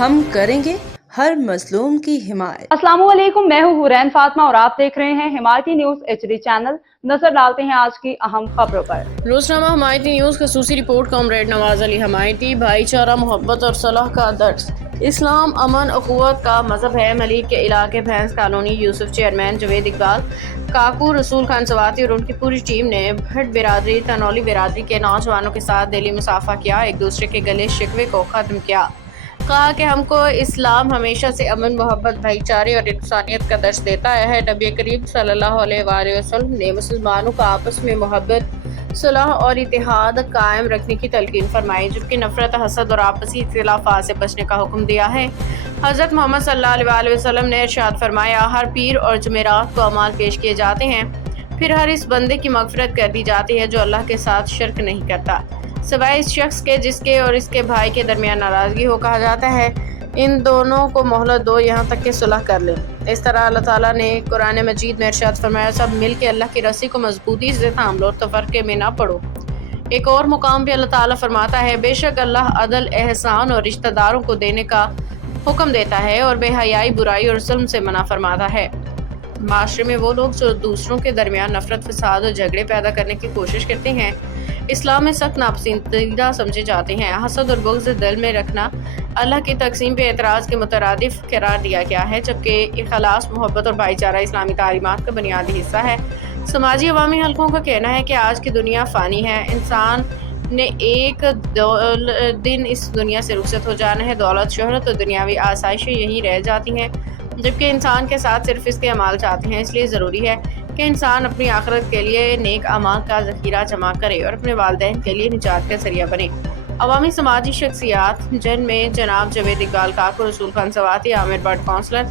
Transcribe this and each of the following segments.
ہم کریں گے ہر مظلوم کی حمایت۔ السلام علیکم، میں ہوں حورین فاطمہ اور آپ دیکھ رہے ہیں حمایتی نیوز HD چینل۔ نظر ڈالتے ہیں آج کی اہم خبروں پر۔ روزنامہ حمایتی نیوز خصوصی رپورٹ۔ کامریڈ نواز علی حمایتی، بھائی چارہ، محبت اور صلح کا درس۔ اسلام امن اخوت کا مذہب ہے۔ ملیک کے علاقے بھینس کالونی یوسف چیئرمین جاوید اقبال کاکو، رسول خان سواتی اور ان کی پوری ٹیم نے بھٹ برادری، تنولی برادری کے نوجوانوں کے ساتھ دلی مصافحہ کیا، ایک دوسرے کے گلے شکوے کو ختم کیا۔ کہا کہ ہم کو اسلام ہمیشہ سے امن، محبت، بھائی چارے اور انسانیت کا درس دیتا ہے۔ نبی کریم صلی اللہ علیہ وآلہ وسلم نے مسلمانوں کو آپس میں محبت، صلح اور اتحاد قائم رکھنے کی تلقین فرمائی، جبکہ نفرت، حسد اور آپسی اختلافات سے بچنے کا حکم دیا ہے۔ حضرت محمد صلی اللہ علیہ وآلہ وسلم نے ارشاد فرمایا، ہر پیر اور جمعرات کو اعمال پیش کیے جاتے ہیں، پھر ہر اس بندے کی مغفرت کر دی جاتی ہے جو اللہ کے ساتھ شرک نہیں کرتا، سوائے اس شخص کے جس کے اور اس کے بھائی کے درمیان ناراضگی ہو۔ کہا جاتا ہے ان دونوں کو مہلت دو یہاں تک کہ صلح کر لیں۔ اس طرح اللہ تعالیٰ نے قرآن مجید میں ارشاد فرمایا، سب مل کے اللہ کی رسی کو مضبوطی سے تھام لو، تفرقے میں نہ پڑو۔ ایک اور مقام پہ اللہ تعالیٰ فرماتا ہے، بے شک اللہ عدل، احسان اور رشتہ داروں کو دینے کا حکم دیتا ہے اور بے حیائی، برائی اور ظلم سے منع فرماتا ہے۔ معاشرے میں وہ لوگ جو دوسروں کے درمیان نفرت، فساد اور جھگڑے پیدا کرنے کی کوشش کرتے ہیں، اسلام میں سخت ناپسندیدہ سمجھے جاتے ہیں۔ حسد اور بغض دل میں رکھنا اللہ کی تقسیم پہ اعتراض کے مترادف قرار دیا گیا ہے، جبکہ اخلاص، محبت اور بھائی چارہ اسلامی تعلیمات کا بنیادی حصہ ہے۔ سماجی عوامی حلقوں کا کہنا ہے کہ آج کی دنیا فانی ہے، انسان نے ایک دن اس دنیا سے رخصت ہو جانا ہے، دولت، شہرت اور دنیاوی آسائشیں یہیں رہ جاتی ہیں، جبکہ انسان کے ساتھ صرف اس کے اعمال جاتے ہیں۔ اس لیے ضروری ہے کہ انسان اپنی آخرت کے لیے نیک اعمال کا ذخیرہ جمع کرے اور اپنے والدین کے لیے نجات کا ذریعہ بنے۔ عوامی سماجی شخصیات جن میں جناب Javed Iqbal Kaku, Rasool Khan Swati, Amir Butt councillor,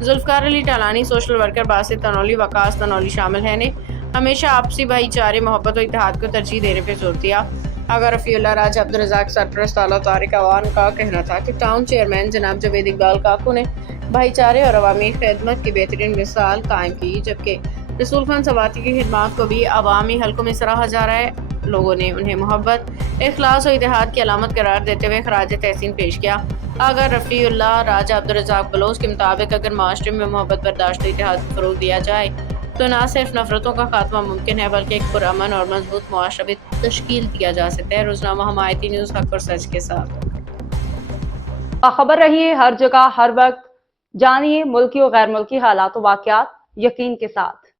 Zulfiqar Ali Talani, social worker Basit Tanoli, Waqas Tanoli شامل ہیں، نے ہمیشہ آپسی بھائی چارے، محبت و اتحاد کو ترجیح دینے پہ زور دیا۔ آغا رفیع اللہ راجہ عبدالرزاق سرپرست اعلیٰ طارق اعوان کا کہنا تھا کہ ٹاؤن چیئرمین جناب جاوید اقبال کاکو نے بھائی چارے اور عوامی خدمت کی بہترین مثال قائم کی، جبکہ رسول خان سواتی کی خدمات کو بھی عوامی حلقوں میں سراہا جا رہا ہے۔ لوگوں نے انہیں محبت، اخلاص و اتحاد کی علامت قرار دیتے ہوئے خراج تحسین پیش کیا۔ آغا رفیع اللہ راجہ عبدالرزاق بلوچ کے مطابق اگر معاشرے میں محبت، برداشت و اتحاد کو فروغ دیا جائے تو نہ صرف نفرتوں کا خاتمہ ممکن ہے بلکہ ایک پرامن اور مضبوط معاشرہ بھی تشکیل دیا جا سکتا ہے۔ روزنامہ حمایتی نیوز، حق اور سچ کے ساتھ۔ باخبر رہیے ہر جگہ ہر وقت، جانیے ملکی و غیر ملکی حالات و واقعات یقین کے ساتھ۔